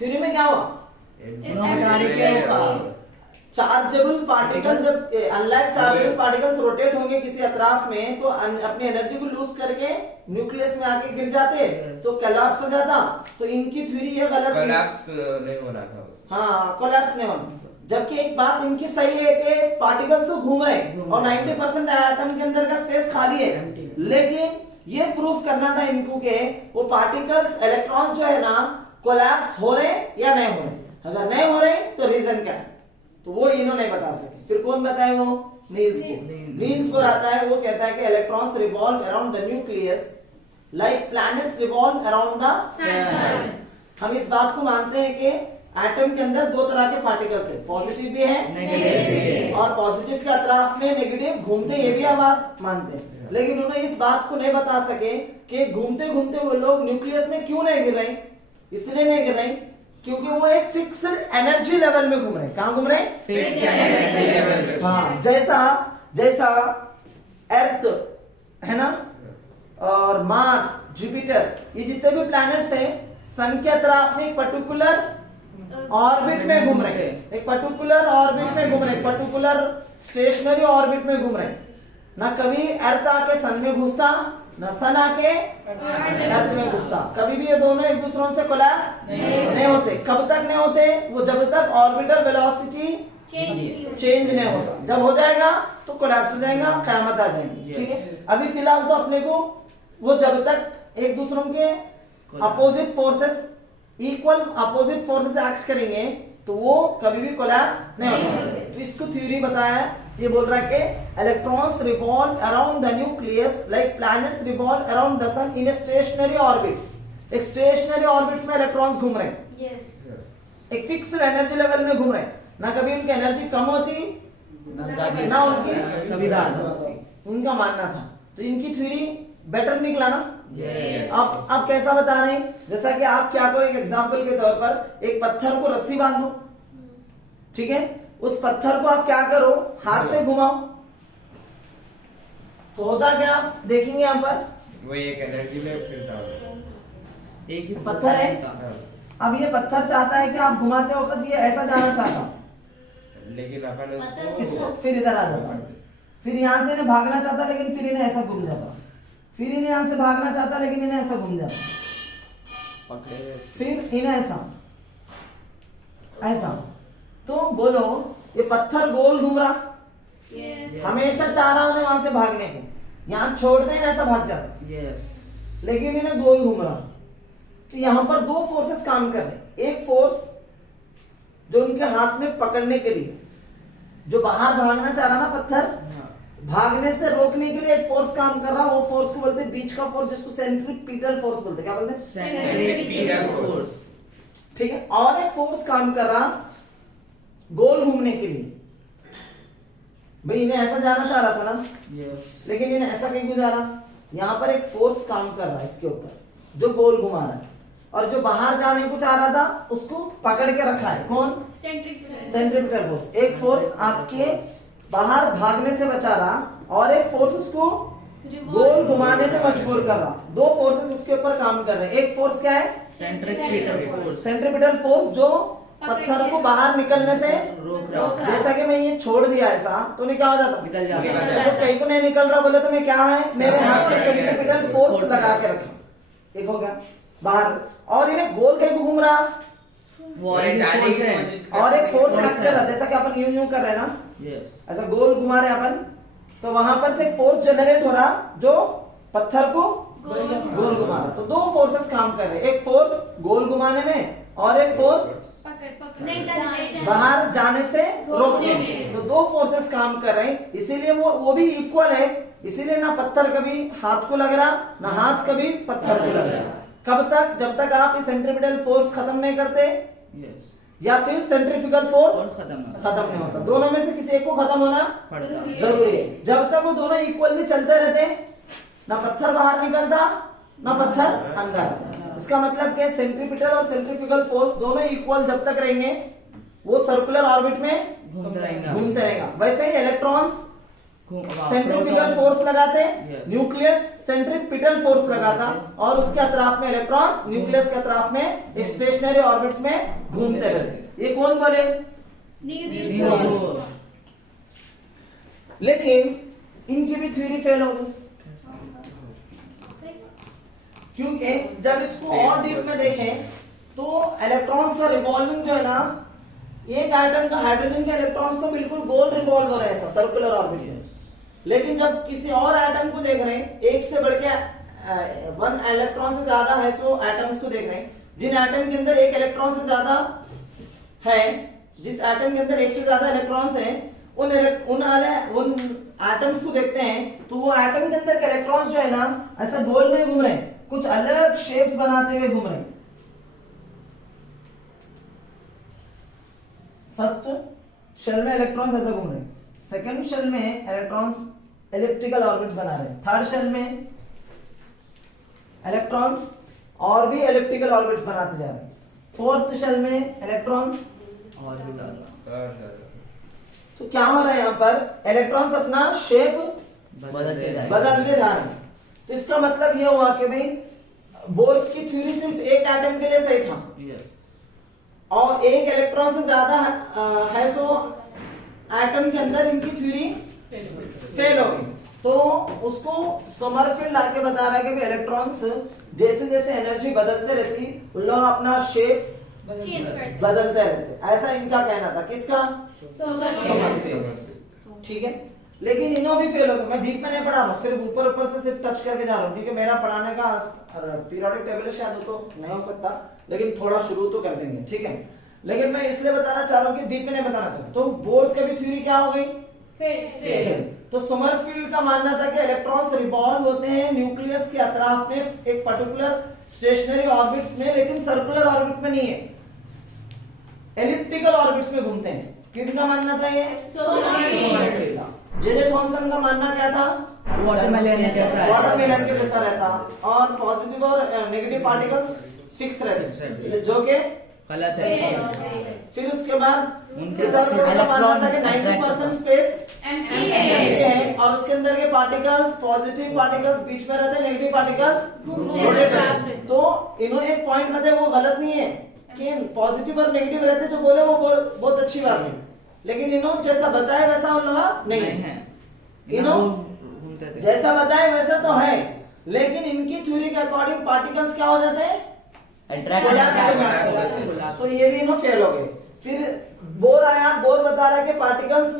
Theory में क्या हुआ? चार्जेबल पार्टिकल जब अनलाइक चार्जेबल पार्टिकल्स रोटेट होंगे किसी अतराफ में तो अपनी एनर्जी को लूज करके न्यूक्लियस में आके गिर जाते तो कोलैप्स हो जाता। तो इनकी थ्योरी ये गलत है, कोलैप्स नहीं हो रहा था। हाँ कोलैप्स नहीं होना। जबकि एक बात इनकी सही है कि पार्टिकल्स तो घूम रहे हैं और 90% एटम के अंदर का स्पेस खाली है, लेकिन ये प्रूफ करना था इनको कि वो पार्टिकल्स इलेक्ट्रॉन्स जो है ना कोलैप्स हो रहे या नहीं हो रहे। अगर नहीं हो रहे तो रीजन क्या है, तो वो इन्होंने बता सके। फिर कौन बताए? वो नील्स को। नील्स को आता है, वो कहता है कि electrons revolve around the nucleus like planets revolve around the sun. हम इस बात को मानते हैं कि एटम के अंदर दो तरह के पार्टिकल्स है, पॉजिटिव भी है नेगेटिव भी है, और पॉजिटिव के अतराफ में नेगेटिव घूमते, ये भी हम बात मानते हैं। लेकिन उन्होंने इस बात को नहीं बता सके कि घूमते घूमते वो लोग न्यूक्लियस में क्यों नहीं गिर रहे। इसलिए नहीं गिर रहे क्योंकि वो एक फिक्स्ड एनर्जी लेवल में घूम रहे हैं। कहां घूम रहे हैं? Fixed energy level. हाँ, जैसा अर्थ है ना, और मार्स, जुपिटर, ये जितने भी प्लैनेट्स हैं सन के अतराफ में एक पर्टिकुलर ऑर्बिट में घूम रहे हैं, एक पर्टिकुलर ऑर्बिट में घूम रहे हैं, पर्टिकुलर स्टेशनरी ऑर्बिट में घूम रहे हैं। ना कभी अर्थ आके सन में घुसता, ना सन आके अर्थ में घुसता। कभी भी ये दोनों एक दूसरों से कोलैप्स नहीं होते। कब तक नहीं होते? वो जब तक ऑर्बिटल वेलोसिटी चेंज नहीं होता। जब हो जाएगा तो कोलैप्स हो जाएगा, क़यामत आ जाएगी। ठीक है, अभी फिलहाल तो अपने को वो जब तक एक दूसरों के opposite forces equal opposite forces act करेंगे तो वो कभी भी कोलैप्स नहीं होगा। तो इसको थ्योरी बताया है, ये बोल रहा है कि electrons revolve around the nucleus like planets revolve around the sun in stationary orbits. एक स्टेशनरी ऑर्बिट्स में इलेक्ट्रॉन्स घूम रहे हैं, एक फिक्स्ड एनर्जी लेवल में घूम रहे हैं। ना कभी उनकी एनर्जी कम होती ना उनकी कभी ज्यादा होती, उनका मानना था। तो इनकी थ्योरी बेटर निकला ना। अब कैसा बता रहे हैं? जैसा कि आप क्या करो, एक एग्जांपल के तौर पर एक पत्थर को रस्सी बांध दो, ठीक है, उस पत्थर को आप क्या करो, हाथ से घुमाओ, तो होता क्या देखेंगे यहाँ पर, वो एक एनर्जी में फिरता है, एक ही पत्थर है। अब ये पत्थर चाहता है कि आप घुमाते वक्त ये ऐसा जाना चाहता, लेकिन अपन इसको फिर इधर आ जाता, फिर यहाँ से इन्हें भागना चाहता लेकिन फिर इन्हें ऐसा घूम जाता, फिर इन्हें यहाँ से भागना चाहता लेकिन इन्हें ऐसा घूम जाता, फिर इन्हें ऐसा। तो बोलो ये पत्थर गोल घूम रहा, हमेशा चाह रहा उन्हें वहां से भागने को, यहाँ छोड़ते हैं ऐसा भाग जाता, लेकिन इन्हें गोल घूम रहा। तो यहाँ पर दो फोर्सेस काम कर रहे हैं। एक फोर्स जो उनके हाथ में पकड़ने के लिए, जो बाहर भागना चाह रहा ना पत्थर, भागने से रोकने के लिए एक फोर्स काम कर रहा, वो फोर्स को बोलते हैं बीच का फोर्स, जिसको सेंट्रीपिटल फोर्स बोलते हैं। क्या बोलते हैं? Centripetal force. ठीक है, और एक फोर्स काम कर रहा गोल घूमने के लिए। भाई इन्हें ऐसा जाना चाह रहा था ना, लेकिन इन्हें ऐसा कहीं गुजारा, यहाँ पर एक फोर्स काम कर रहा है इसके ऊपर जो गोल घुमा रहा है, और जो बाहर जाने को चाह रहा था उसको पकड़ के रखा है। कौन? Centripetal force. एक फोर्स आपके बाहर भागने से बचा रहा, और एक फोर्स उसको गोल घुमाने पे मजबूर कर रहा। दो फोर्सेस उसके ऊपर काम कर रहे हैं। एक फोर्स क्या है? सेंट्रीपिटल फोर्स, जो पत्थर को बाहर निकलने से रोक रहा। जैसा कि मैं ये छोड़ दिया ऐसा, तो नहीं क्या हो जाता, निकल जाता। तो कहीं को नहीं निकल रहा बोले तो मैं क्या है, मेरे हाथ से सेंट्रीपिटल फोर्स लगा के रखा, एक हो गया बाहर, और इन्हें गोल कहीं को घूम रहा, और एक फोर्स एक्ट कर रहा। जैसा कि अपन यूं कर रहे हैं ना, ऐसा गोल घुमा रहे अपन, तो वहां पर से एक फोर्स जनरेट हो रहा जो पत्थर को गोल घुमा रहा। तो दो फोर्सेस काम कर रहे हैं, एक फोर्स गोल घुमाने में और एक फोर्स बाहर जाने से रोकने में। तो दो फोर्सेस काम कर रहे हैं, इसीलिए वो भी इक्वल है। इसीलिए ना पत्थर कभी हाथ को लग रहा, ना हाथ कभी पत्थर को लग रहा। कब तक? जब तक आप इस सेंट्रीपिटल फोर्स खत्म नहीं करते, या फिर सेंट्रीफ्यूगल फोर्स खत्म नहीं होता। दोनों में से किसी एक को खत्म होना जरूरी है। जब तक वो दोनों इक्वली चलते रहते, ना पत्थर बाहर निकलता ना पत्थर अंदर आता। इसका मतलब क्या? सेंट्रीपिटल और सेंट्रीफ्यूगल फोर्स दोनों इक्वल जब तक रहेंगे, वो सर्कुलर ऑर्बिट में घूमते रहेगा। वैसे ही इलेक्ट्रॉन्स सेंट्रीफ्यूगल फोर्स लगाते, Yes. न्यूक्लियस सेंट्रीपिटल फोर्स लगाता और उसके अतराफ में इलेक्ट्रॉन्स न्यूक्लियस के अतराफ में स्टेशनरी ऑर्बिट्स में घूमते रहते। ये कौन बोले? लेकिन इनकी भी थ्योरी फेल हो गई, क्योंकि जब इसको और डीप में देखें तो इलेक्ट्रॉन्स का रिवॉल्विंग जो है ना, एक एटम का हाइड्रोजन के इलेक्ट्रॉन्स तो बिल्कुल गोल रिवॉल्व हो रहा है, ऐसा सर्कुलर ऑर्बिट में। लेकिन जब किसी और एटम को देख रहे हैं, एक से बढ़ के 1 इलेक्ट्रॉन से ज्यादा है, सो एटम्स को देख रहे हैं, जिन एटम के अंदर एक इलेक्ट्रॉन से ज्यादा है, जिस एटम के अंदर एक से ज्यादा इलेक्ट्रॉन्स हैं, उन एटम्स को देखते हैं तो वो एटम के अंदर के इलेक्ट्रॉन्स जो है ना, ऐसा गोल में घूम रहे हैं, कुछ अलग शेप्स बनाते हुए घूम रहे हैं। फर्स्ट शेल में इलेक्ट्रॉन्स ऐसा घूम रहे हैं, सेकंड शेल में इलेक्ट्रॉन्स एलिप्टिकल ऑर्बिट बना रहे हैं, थर्ड शेल में इलेक्ट्रॉन्स और भी एलिप्टिकल ऑर्बिट्स बनाते जा रहे हैं, फोर्थ शेल में इलेक्ट्रॉन्स और भी ज्यादा तो क्या हो रहा है यहाँ पर, इलेक्ट्रॉन्स अपना शेप बदलते बदलते जा रहे हैं। तो इसका मतलब ये हुआ कि भाई बोर्स की थ्योरी सिर्फ एक एटम के लिए सही था और एक इलेक्ट्रॉन से ज्यादा है, सो एटम के अंदर इनकी थ्योरी फेल हो गई। तो उसको समरफील्ड आके बता रहा है कि इलेक्ट्रॉन्स जैसे जैसे एनर्जी बदलते रहती, उन लोग अपना शेप्स बदलते रहते, ऐसा इनका कहना था। किसका? ठीक है, लेकिन इन्हों भी फेल हो गए। मैं डीप में नहीं पढ़ा, सिर्फ ऊपर ऊपर से सिर्फ टच करके जा रहा हूँ, क्योंकि मेरा पढ़ाने का पीरियोडिक टेबल शायद तो नहीं हो सकता, लेकिन थोड़ा शुरू तो कर देंगे, ठीक है। लेकिन मैं इसलिए बताना चाह रहा हूँ कि डीप में नहीं बताना चाहता। तो बोर्स की भी थ्योरी क्या हो गई? फेल। तो समरफील्ड का मानना था कि इलेक्ट्रॉन्स रिवॉल्व होते हैं न्यूक्लियस के अतराफ में एक पर्टिकुलर स्टेशनरी ऑर्बिट्स में, लेकिन सर्कुलर ऑर्बिट में नहीं है, एलिप्टिकल ऑर्बिट्स में घूमते हैं। किनका मानना था ये? समरफील्ड का। जे थॉमसन का मानना क्या था? वाटरमेलन के जैसा रहता और पॉजिटिव और नेगेटिव पार्टिकल्स फिक्स रहते, जो कि गलत है। फिर उसके बाद उनके का मानना था कि इलेक्ट्रॉन 90% स्पेस एम्प्टी है और उसके अंदर के पार्टिकल्स, पॉजिटिव पार्टिकल्स बीच में रहते हैं, नेगेटिव पार्टिकल्स रोटेट रहते हैं। तो इन्होंने एक पॉइंट बताया, वो गलत नहीं है कि पॉजिटिव और नेगेटिव रहते, जो बोले वो बहुत अच्छी बात है, लेकिन इन्होंने जैसा बताया वैसा उन लोग नहीं है। इन्होंने जैसा बताया वैसा तो है, लेकिन इनकी थ्योरी के अकॉर्डिंग पार्टिकल्स क्या हो जाते हैं? तो ये भी इन्हों फेल हो गए। फिर बोर आया, बोर बता रहा है कि पार्टिकल्स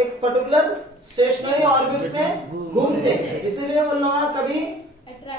एक पर्टिकुलर स्टेशनरी ऑर्बिट्स में घूमते हैं, इसीलिए वो लोग कभी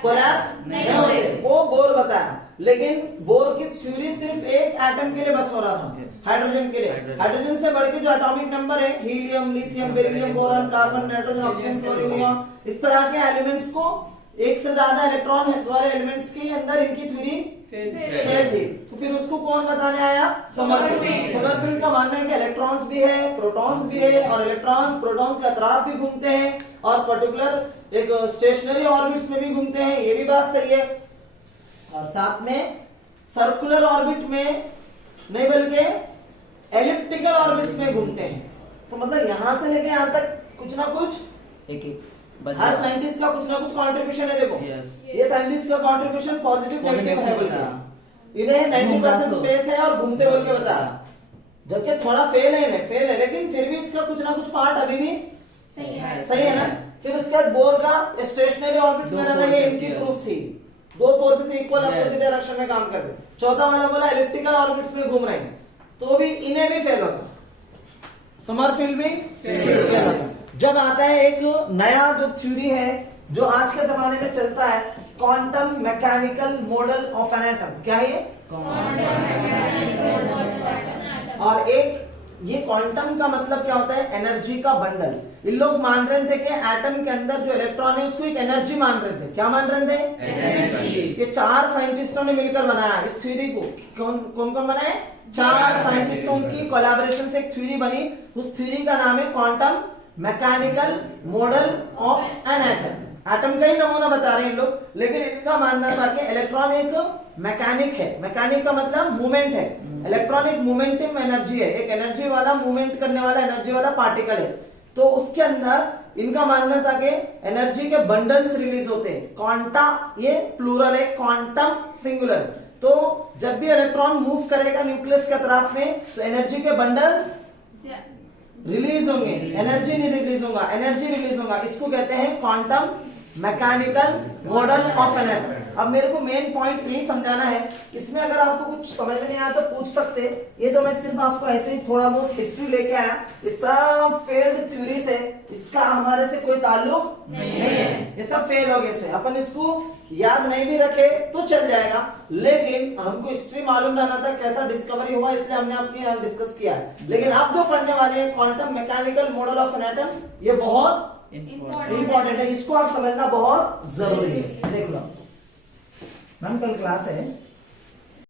कोलैप्स नहीं होते, वो बोर बताया। लेकिन बोर की थ्योरी सिर्फ एक एटम के लिए बस हो रहा था, हाइड्रोजन के लिए। हाइड्रोजन से बढ़ के जो एटॉमिक नंबर है, helium, lithium, beryllium, boron, carbon, nitrogen, oxygen, fluorine, इस तरह के एलिमेंट्स को, एक से ज्यादा इलेक्ट्रॉन वाले एलिमेंट्स के अंदर इनकी थ्योरी फेल थी। तो फिर उसको कौन बताने आया? समरफील्ड। समरफील्ड का मानना है कि इलेक्ट्रॉन्स भी है, प्रोटॉन्स भी है, और इलेक्ट्रॉन्स प्रोटॉन्स के अतराफ भी घूमते हैं और पर्टिकुलर एक स्टेशनरी ऑर्बिट्स में भी घूमते हैं, ये भी बात सही है। और साथ में सर्कुलर ऑर्बिट में नहीं बल्कि एलिप्टिकल ऑर्बिट्स में घूमते हैं। तो मतलब यहां से लेके यहां तक कुछ ना कुछ हर साइंटिस्ट का कुछ ना कुछ कंट्रीब्यूशन है। देखो ये साइंटिस्ट का कंट्रीब्यूशन पॉजिटिव नेगेटिव है, बल्कि इन्हें 90% स्पेस है और घूमते बोल के बता, जबकि थोड़ा फेल है, लेकिन फिर भी इसका कुछ ना कुछ पार्ट अभी भी सही है ना। फिर उसके बाद बोर का स्टेशनरी ऑर्बिट में रहना, ये इनकी प्रूफ थी, दो फोर्सेस इक्वल अपोजिट डायरेक्शन में काम करते। चौथा वाला बोला इलिप्टिकल ऑर्बिट्स में घूम रहे हैं, तो भी इन्हें भी फेल होगा, समरफील्ड भी फेल होगा। जब आता है एक नया जो थ्योरी है जो आज के जमाने में चलता है, quantum mechanical model of an atom. क्या है ये? और एक ये क्वांटम का मतलब क्या होता है? एनर्जी का बंडल। इन लोग मान रहे थे कि एटम के अंदर जो इलेक्ट्रॉन है उसको एक एनर्जी मान रहे थे। क्या मान रहे थे? एनर्जी। ये 4 साइंटिस्टों ने मिलकर बनाया इस थ्योरी को। कौन कौन बनाए? 4 साइंटिस्टों की कोलैबोरेशन से एक थ्योरी बनी। उस थ्योरी का नाम है quantum mechanical model of an atom. Atom का ही नमूना बता रहे हैं इन लोग, लेकिन इनका मानना था कि इलेक्ट्रॉन एक मैकेनिक है। मैकेनिक का मतलब मूवमेंट है, इलेक्ट्रॉन एक मूवमेंटिंग एनर्जी है, एक एनर्जी वाला मूवमेंट करने वाला एनर्जी वाला पार्टिकल है। तो उसके अंदर इनका मानना था कि एनर्जी के बंडल्स रिलीज होते हैं। क्वांटा ये प्लूरल है, क्वांटम सिंगुलर। तो जब भी इलेक्ट्रॉन मूव करेगा न्यूक्लियस के तरफ में तो एनर्जी के बंडल्स रिलीज होंगे, एनर्जी नहीं रिलीज होगा, एनर्जी रिलीज होगा। इसको कहते हैं quantum mechanical model of an atom. अब मेरे को मेन पॉइंट नहीं समझाना है, इसमें अगर आपको कुछ समझ में नहीं आया तो पूछ सकते। ये तो मैं सिर्फ आपको ऐसे ही थोड़ा बहुत हिस्ट्री लेके आया, ये सब फेल्ड थ्योरीज है, इसका हमारे से कोई ताल्लुक नहीं है, ये सब फेल हो गए से। अपन इसको याद नहीं भी रखे तो चल जाएगा, लेकिन हमको हिस्ट्री मालूम रहना था कैसा डिस्कवरी हुआ, इसलिए हमने आपके यहाँ डिस्कस किया है। लेकिन आप जो पढ़ने वाले हैं quantum mechanical model of an atom, ये बहुत इंपॉर्टेंट है, इसको आप समझना बहुत जरूरी है। देख लो मैम, कल क्लास है।